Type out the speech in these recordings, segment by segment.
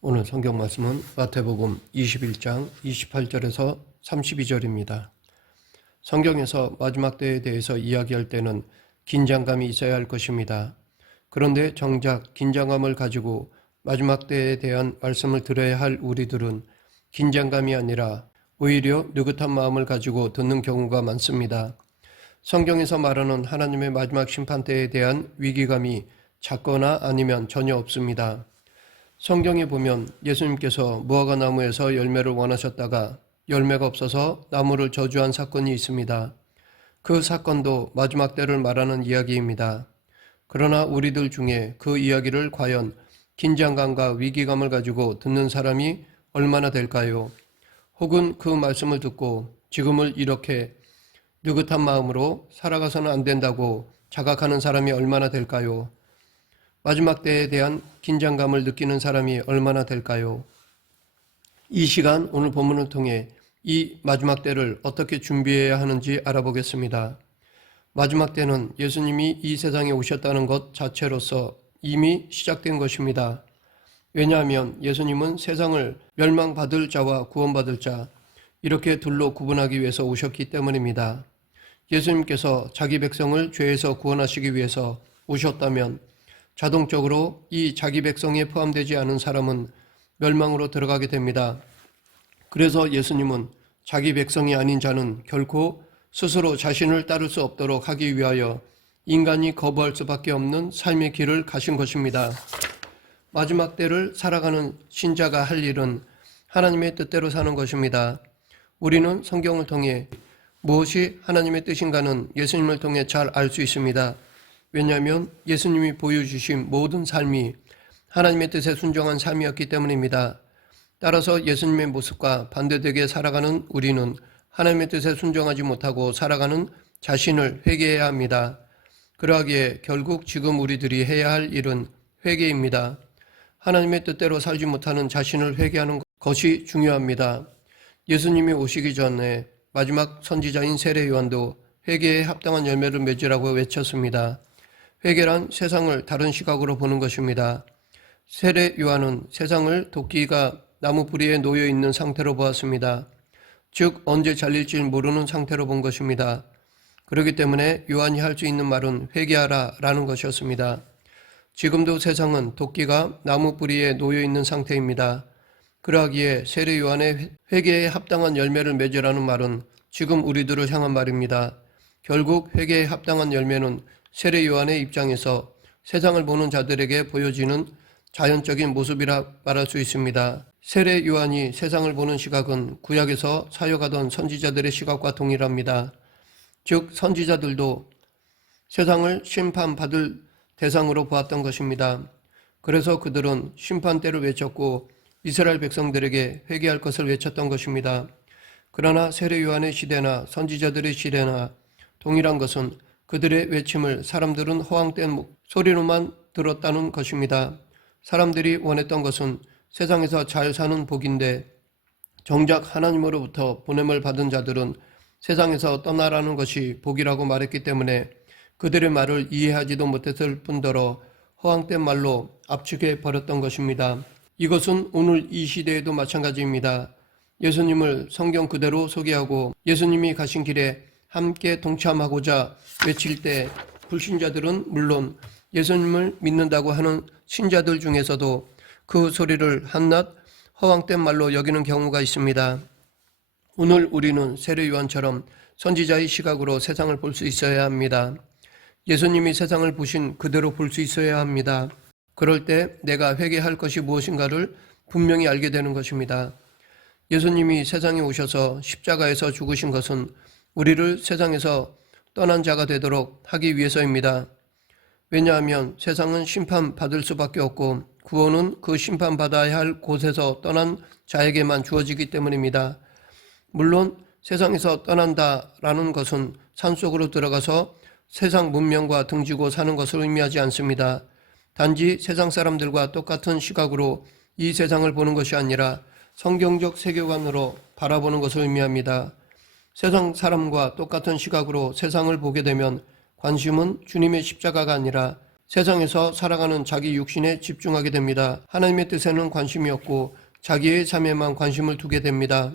오늘 성경 말씀은 마태복음 21장 28절에서 32절입니다. 성경에서 마지막 때에 대해서 이야기할 때는 긴장감이 있어야 할 것입니다. 그런데 정작 긴장감을 가지고 마지막 때에 대한 말씀을 들어야 할 우리들은 긴장감이 아니라 오히려 느긋한 마음을 가지고 듣는 경우가 많습니다. 성경에서 말하는 하나님의 마지막 심판 때에 대한 위기감이 작거나 아니면 전혀 없습니다. 성경에 보면 예수님께서 무화과 나무에서 열매를 원하셨다가 열매가 없어서 나무를 저주한 사건이 있습니다. 그 사건도 마지막 때를 말하는 이야기입니다. 그러나 우리들 중에 그 이야기를 과연 긴장감과 위기감을 가지고 듣는 사람이 얼마나 될까요? 혹은 그 말씀을 듣고 지금을 이렇게 느긋한 마음으로 살아가서는 안 된다고 자각하는 사람이 얼마나 될까요? 마지막 때에 대한 긴장감을 느끼는 사람이 얼마나 될까요? 이 시간 오늘 본문을 통해 이 마지막 때를 어떻게 준비해야 하는지 알아보겠습니다. 마지막 때는 예수님이 이 세상에 오셨다는 것 자체로서 이미 시작된 것입니다. 왜냐하면 예수님은 세상을 멸망받을 자와 구원받을 자 이렇게 둘로 구분하기 위해서 오셨기 때문입니다. 예수님께서 자기 백성을 죄에서 구원하시기 위해서 오셨다면 자동적으로 이 자기 백성에 포함되지 않은 사람은 멸망으로 들어가게 됩니다. 그래서 예수님은 자기 백성이 아닌 자는 결코 스스로 자신을 따를 수 없도록 하기 위하여 인간이 거부할 수밖에 없는 삶의 길을 가신 것입니다. 마지막 때를 살아가는 신자가 할 일은 하나님의 뜻대로 사는 것입니다. 우리는 성경을 통해 무엇이 하나님의 뜻인가는 예수님을 통해 잘 알 수 있습니다. 왜냐하면 예수님이 보여주신 모든 삶이 하나님의 뜻에 순종한 삶이었기 때문입니다. 따라서 예수님의 모습과 반대되게 살아가는 우리는 하나님의 뜻에 순종하지 못하고 살아가는 자신을 회개해야 합니다. 그러하기에 결국 지금 우리들이 해야 할 일은 회개입니다. 하나님의 뜻대로 살지 못하는 자신을 회개하는 것이 중요합니다. 예수님이 오시기 전에 마지막 선지자인 세례 요한도 회개에 합당한 열매를 맺으라고 외쳤습니다. 회개란 세상을 다른 시각으로 보는 것입니다. 세례 요한은 세상을 도끼가 나무 뿌리에 놓여 있는 상태로 보았습니다. 즉 언제 잘릴지 모르는 상태로 본 것입니다. 그렇기 때문에 요한이 할 수 있는 말은 회개하라 라는 것이었습니다. 지금도 세상은 도끼가 나무 뿌리에 놓여 있는 상태입니다. 그러하기에 세례 요한의 회개에 합당한 열매를 맺으라는 말은 지금 우리들을 향한 말입니다. 결국 회개에 합당한 열매는 세례 요한의 입장에서 세상을 보는 자들에게 보여지는 자연적인 모습이라 말할 수 있습니다. 세례 요한이 세상을 보는 시각은 구약에서 사역하던 선지자들의 시각과 동일합니다. 즉 선지자들도 세상을 심판받을 대상으로 보았던 것입니다. 그래서 그들은 심판대를 외쳤고 이스라엘 백성들에게 회개할 것을 외쳤던 것입니다. 그러나 세례 요한의 시대나 선지자들의 시대나 동일한 것은 그들의 외침을 사람들은 허황된 소리로만 들었다는 것입니다. 사람들이 원했던 것은 세상에서 잘 사는 복인데 정작 하나님으로부터 보냄을 받은 자들은 세상에서 떠나라는 것이 복이라고 말했기 때문에 그들의 말을 이해하지도 못했을 뿐더러 허황된 말로 압축해 버렸던 것입니다. 이것은 오늘 이 시대에도 마찬가지입니다. 예수님을 성경 그대로 소개하고 예수님이 가신 길에 함께 동참하고자 외칠 때 불신자들은 물론 예수님을 믿는다고 하는 신자들 중에서도 그 소리를 한낱 허황된 말로 여기는 경우가 있습니다. 오늘 우리는 세례 요한처럼 선지자의 시각으로 세상을 볼 수 있어야 합니다. 예수님이 세상을 보신 그대로 볼 수 있어야 합니다. 그럴 때 내가 회개할 것이 무엇인가를 분명히 알게 되는 것입니다. 예수님이 세상에 오셔서 십자가에서 죽으신 것은 우리를 세상에서 떠난 자가 되도록 하기 위해서입니다. 왜냐하면 세상은 심판받을 수밖에 없고 구원은 그 심판받아야 할 곳에서 떠난 자에게만 주어지기 때문입니다. 물론 세상에서 떠난다라는 것은 산속으로 들어가서 세상 문명과 등지고 사는 것을 의미하지 않습니다. 단지 세상 사람들과 똑같은 시각으로 이 세상을 보는 것이 아니라 성경적 세계관으로 바라보는 것을 의미합니다. 세상 사람과 똑같은 시각으로 세상을 보게 되면 관심은 주님의 십자가가 아니라 세상에서 살아가는 자기 육신에 집중하게 됩니다. 하나님의 뜻에는 관심이 없고 자기의 삶에만 관심을 두게 됩니다.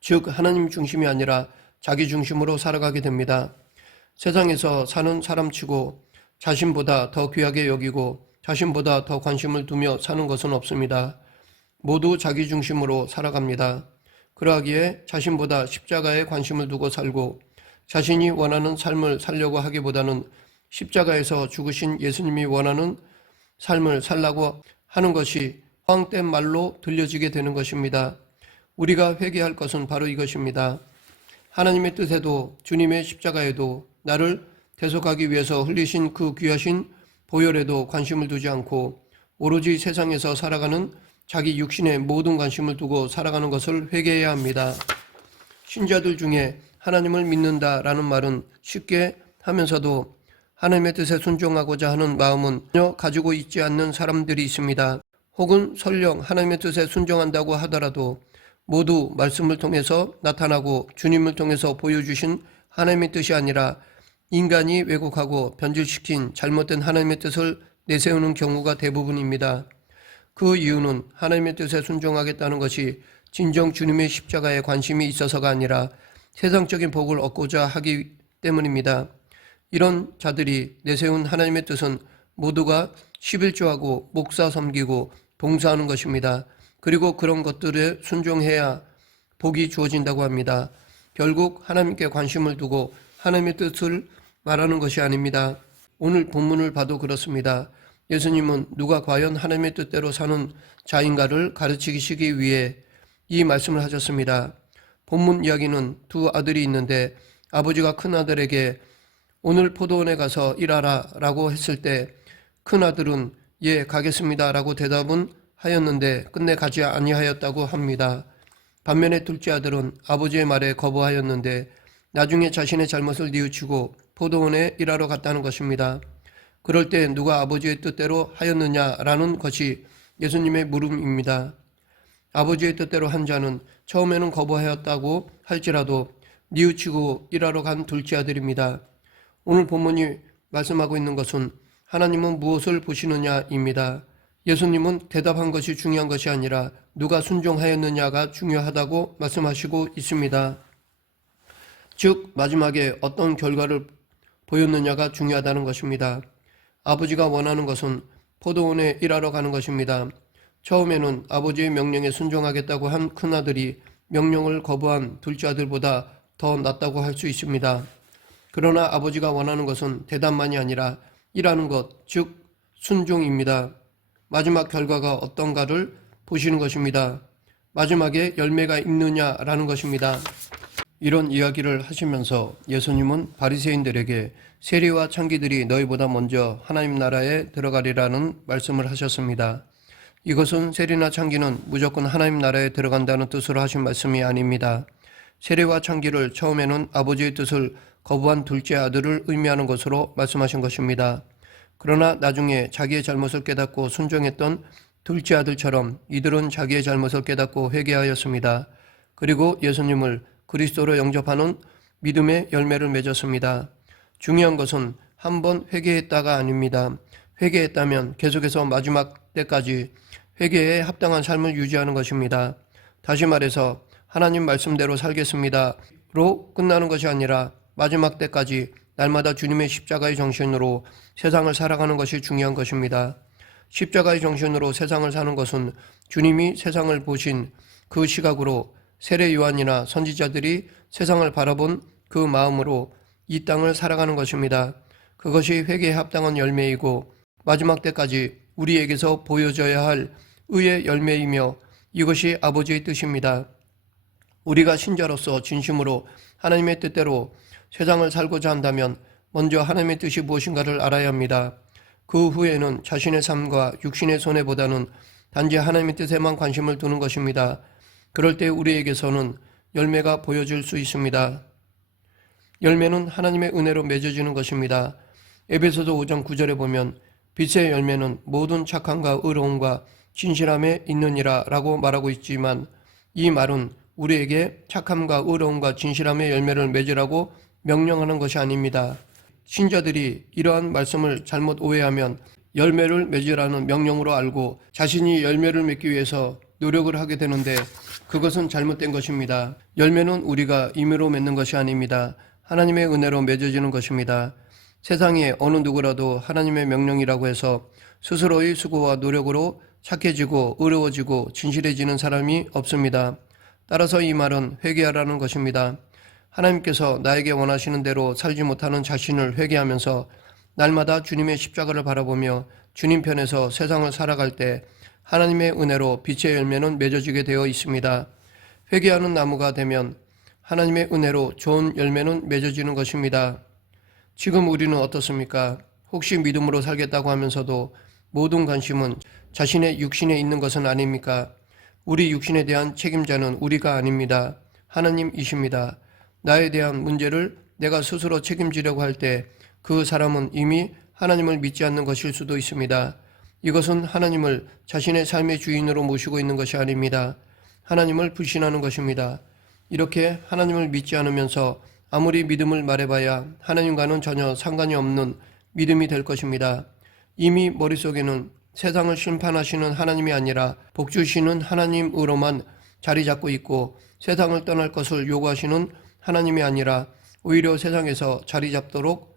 즉 하나님 중심이 아니라 자기 중심으로 살아가게 됩니다. 세상에서 사는 사람치고 자신보다 더 귀하게 여기고 자신보다 더 관심을 두며 사는 것은 없습니다. 모두 자기 중심으로 살아갑니다. 그러하기에 자신보다 십자가에 관심을 두고 살고 자신이 원하는 삶을 살려고 하기보다는 십자가에서 죽으신 예수님이 원하는 삶을 살라고 하는 것이 헛된 말로 들려지게 되는 것입니다. 우리가 회개할 것은 바로 이것입니다. 하나님의 뜻에도 주님의 십자가에도 나를 대속하기 위해서 흘리신 그 귀하신 보혈에도 관심을 두지 않고 오로지 세상에서 살아가는 자기 육신에 모든 관심을 두고 살아가는 것을 회개해야 합니다. 신자들 중에 하나님을 믿는다라는 말은 쉽게 하면서도 하나님의 뜻에 순종하고자 하는 마음은 전혀 가지고 있지 않는 사람들이 있습니다. 혹은 설령 하나님의 뜻에 순종한다고 하더라도 모두 말씀을 통해서 나타나고 주님을 통해서 보여주신 하나님의 뜻이 아니라 인간이 왜곡하고 변질시킨 잘못된 하나님의 뜻을 내세우는 경우가 대부분입니다. 그 이유는 하나님의 뜻에 순종하겠다는 것이 진정 주님의 십자가에 관심이 있어서가 아니라 세상적인 복을 얻고자 하기 때문입니다. 이런 자들이 내세운 하나님의 뜻은 모두가 11조하고 목사 섬기고 봉사하는 것입니다. 그리고 그런 것들에 순종해야 복이 주어진다고 합니다. 결국 하나님께 관심을 두고 하나님의 뜻을 말하는 것이 아닙니다. 오늘 본문을 봐도 그렇습니다. 예수님은 누가 과연 하나님의 뜻대로 사는 자인가를 가르치시기 위해 이 말씀을 하셨습니다. 본문 이야기는 두 아들이 있는데 아버지가 큰아들에게 오늘 포도원에 가서 일하라 라고 했을 때 큰아들은 예 가겠습니다 라고 대답은 하였는데 끝내 가지 아니하였다고 합니다. 반면에 둘째 아들은 아버지의 말에 거부하였는데 나중에 자신의 잘못을 뉘우치고 포도원에 일하러 갔다는 것입니다. 그럴 때 누가 아버지의 뜻대로 하였느냐라는 것이 예수님의 물음입니다. 아버지의 뜻대로 한 자는 처음에는 거부하였다고 할지라도 뉘우치고 일하러 간 둘째 아들입니다. 오늘 본문이 말씀하고 있는 것은 하나님은 무엇을 보시느냐입니다. 예수님은 대답한 것이 중요한 것이 아니라 누가 순종하였느냐가 중요하다고 말씀하시고 있습니다. 즉 마지막에 어떤 결과를 보였느냐가 중요하다는 것입니다. 아버지가 원하는 것은 포도원에 일하러 가는 것입니다. 처음에는 아버지의 명령에 순종하겠다고 한 큰아들이 명령을 거부한 둘째 아들보다 더 낫다고 할 수 있습니다. 그러나 아버지가 원하는 것은 대답만이 아니라 일하는 것, 즉 순종입니다. 마지막 결과가 어떤가를 보시는 것입니다. 마지막에 열매가 있느냐라는 것입니다. 이런 이야기를 하시면서 예수님은 바리새인들에게 세리와 창기들이 너희보다 먼저 하나님 나라에 들어가리라는 말씀을 하셨습니다. 이것은 세리나 창기는 무조건 하나님 나라에 들어간다는 뜻으로 하신 말씀이 아닙니다. 세리와 창기를 처음에는 아버지의 뜻을 거부한 둘째 아들을 의미하는 것으로 말씀하신 것입니다. 그러나 나중에 자기의 잘못을 깨닫고 순종했던 둘째 아들처럼 이들은 자기의 잘못을 깨닫고 회개하였습니다. 그리고 예수님을 그리스도로 영접하는 믿음의 열매를 맺었습니다. 중요한 것은 한번 회개했다가 아닙니다. 회개했다면 계속해서 마지막 때까지 회개에 합당한 삶을 유지하는 것입니다. 다시 말해서 하나님 말씀대로 살겠습니다로 끝나는 것이 아니라 마지막 때까지 날마다 주님의 십자가의 정신으로 세상을 살아가는 것이 중요한 것입니다. 십자가의 정신으로 세상을 사는 것은 주님이 세상을 보신 그 시각으로 세례 요한이나 선지자들이 세상을 바라본 그 마음으로 이 땅을 살아가는 것입니다. 그것이 회개에 합당한 열매이고 마지막 때까지 우리에게서 보여져야 할 의의 열매이며 이것이 아버지의 뜻입니다. 우리가 신자로서 진심으로 하나님의 뜻대로 세상을 살고자 한다면 먼저 하나님의 뜻이 무엇인가를 알아야 합니다. 그 후에는 자신의 삶과 육신의 손해보다는 단지 하나님의 뜻에만 관심을 두는 것입니다. 그럴 때 우리에게서는 열매가 보여질 수 있습니다. 열매는 하나님의 은혜로 맺어지는 것입니다. 에베소서 5장 9절에 보면 빛의 열매는 모든 착함과 의로움과 진실함에 있느니라 라고 말하고 있지만 이 말은 우리에게 착함과 의로움과 진실함의 열매를 맺으라고 명령하는 것이 아닙니다. 신자들이 이러한 말씀을 잘못 오해하면 열매를 맺으라는 명령으로 알고 자신이 열매를 맺기 위해서 노력을 하게 되는데 그것은 잘못된 것입니다. 열매는 우리가 임의로 맺는 것이 아닙니다. 하나님의 은혜로 맺어지는 것입니다. 세상에 어느 누구라도 하나님의 명령이라고 해서 스스로의 수고와 노력으로 착해지고 의로워지고 진실해지는 사람이 없습니다. 따라서 이 말은 회개하라는 것입니다. 하나님께서 나에게 원하시는 대로 살지 못하는 자신을 회개하면서 날마다 주님의 십자가를 바라보며 주님 편에서 세상을 살아갈 때 하나님의 은혜로 빛의 열매는 맺어지게 되어 있습니다. 회개하는 나무가 되면 하나님의 은혜로 좋은 열매는 맺어지는 것입니다. 지금 우리는 어떻습니까? 혹시 믿음으로 살겠다고 하면서도 모든 관심은 자신의 육신에 있는 것은 아닙니까? 우리 육신에 대한 책임자는 우리가 아닙니다. 하나님이십니다. 나에 대한 문제를 내가 스스로 책임지려고 할 때 그 사람은 이미 하나님을 믿지 않는 것일 수도 있습니다. 이것은 하나님을 자신의 삶의 주인으로 모시고 있는 것이 아닙니다. 하나님을 불신하는 것입니다. 이렇게 하나님을 믿지 않으면서 아무리 믿음을 말해봐야 하나님과는 전혀 상관이 없는 믿음이 될 것입니다. 이미 머릿속에는 세상을 심판하시는 하나님이 아니라 복 주시는 하나님으로만 자리 잡고 있고 세상을 떠날 것을 요구하시는 하나님이 아니라 오히려 세상에서 자리 잡도록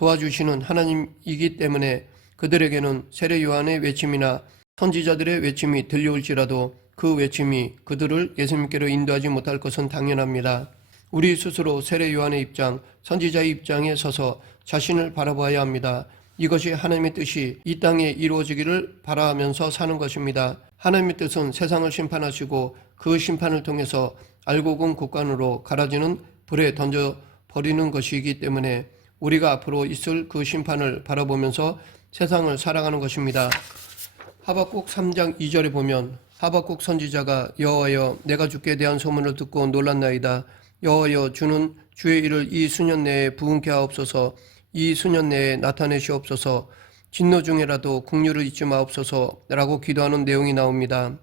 도와주시는 하나님이기 때문에 그들에게는 세례 요한의 외침이나 선지자들의 외침이 들려올지라도 그 외침이 그들을 예수님께로 인도하지 못할 것은 당연합니다. 우리 스스로 세례 요한의 입장, 선지자의 입장에 서서 자신을 바라봐야 합니다. 이것이 하나님의 뜻이 이 땅에 이루어지기를 바라면서 사는 것입니다. 하나님의 뜻은 세상을 심판하시고 그 심판을 통해서 알곡은 곡간으로 갈아지는 불에 던져버리는 것이기 때문에 우리가 앞으로 있을 그 심판을 바라보면서 세상을 살아가는 것입니다. 하박국 3장 2절에 보면 하박국 선지자가 여호와여 내가 주께 대한 소문을 듣고 놀랐나이다. 여호와여 주는 주의 일을 이 수년 내에 부응케 하옵소서. 이 수년 내에 나타내시옵소서. 진노 중에라도 국류를 잊지 마옵소서라고 기도하는 내용이 나옵니다.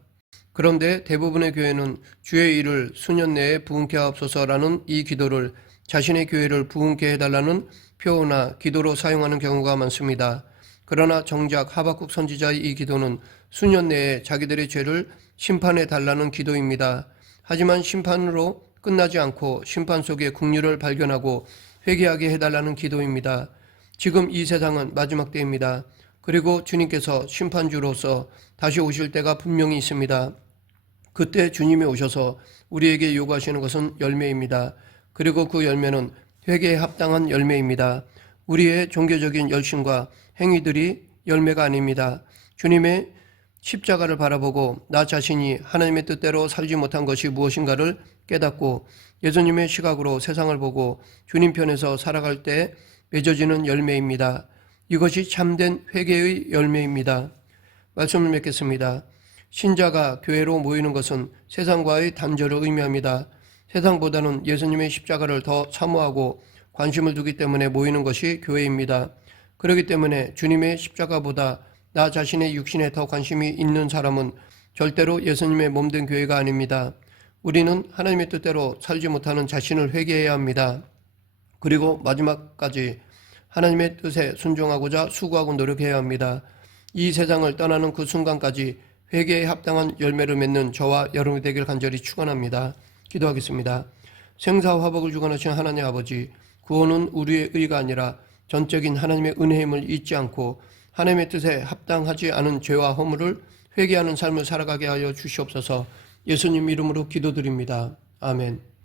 그런데 대부분의 교회는 주의 일을 수년 내에 부응케 하옵소서라는 이 기도를 자신의 교회를 부응케 해달라는 표어나 기도로 사용하는 경우가 많습니다. 그러나 정작 하박국 선지자의 이 기도는 수년 내에 자기들의 죄를 심판해 달라는 기도입니다. 하지만 심판으로 끝나지 않고 심판 속에 국류를 발견하고 회개하게 해달라는 기도입니다. 지금 이 세상은 마지막 때입니다. 그리고 주님께서 심판주로서 다시 오실 때가 분명히 있습니다. 그때 주님이 오셔서 우리에게 요구하시는 것은 열매입니다. 그리고 그 열매는 회개에 합당한 열매입니다. 우리의 종교적인 열심과 행위들이 열매가 아닙니다. 주님의 십자가를 바라보고 나 자신이 하나님의 뜻대로 살지 못한 것이 무엇인가를 깨닫고 예수님의 시각으로 세상을 보고 주님 편에서 살아갈 때 맺어지는 열매입니다. 이것이 참된 회개의 열매입니다. 말씀을 맺겠습니다. 신자가 교회로 모이는 것은 세상과의 단절을 의미합니다. 세상보다는 예수님의 십자가를 더 사모하고 관심을 두기 때문에 모이는 것이 교회입니다. 그렇기 때문에 주님의 십자가보다 나 자신의 육신에 더 관심이 있는 사람은 절대로 예수님의 몸된 교회가 아닙니다. 우리는 하나님의 뜻대로 살지 못하는 자신을 회개해야 합니다. 그리고 마지막까지 하나님의 뜻에 순종하고자 수고하고 노력해야 합니다. 이 세상을 떠나는 그 순간까지 회개에 합당한 열매를 맺는 저와 여러분이 되길 간절히 축원합니다. 기도하겠습니다. 생사와 화복을 주관하신 하나님 아버지, 구원은 우리의 의가 아니라 전적인 하나님의 은혜임을 잊지 않고 하나님의 뜻에 합당하지 않은 죄와 허물을 회개하는 삶을 살아가게 하여 주시옵소서. 예수님 이름으로 기도드립니다. 아멘.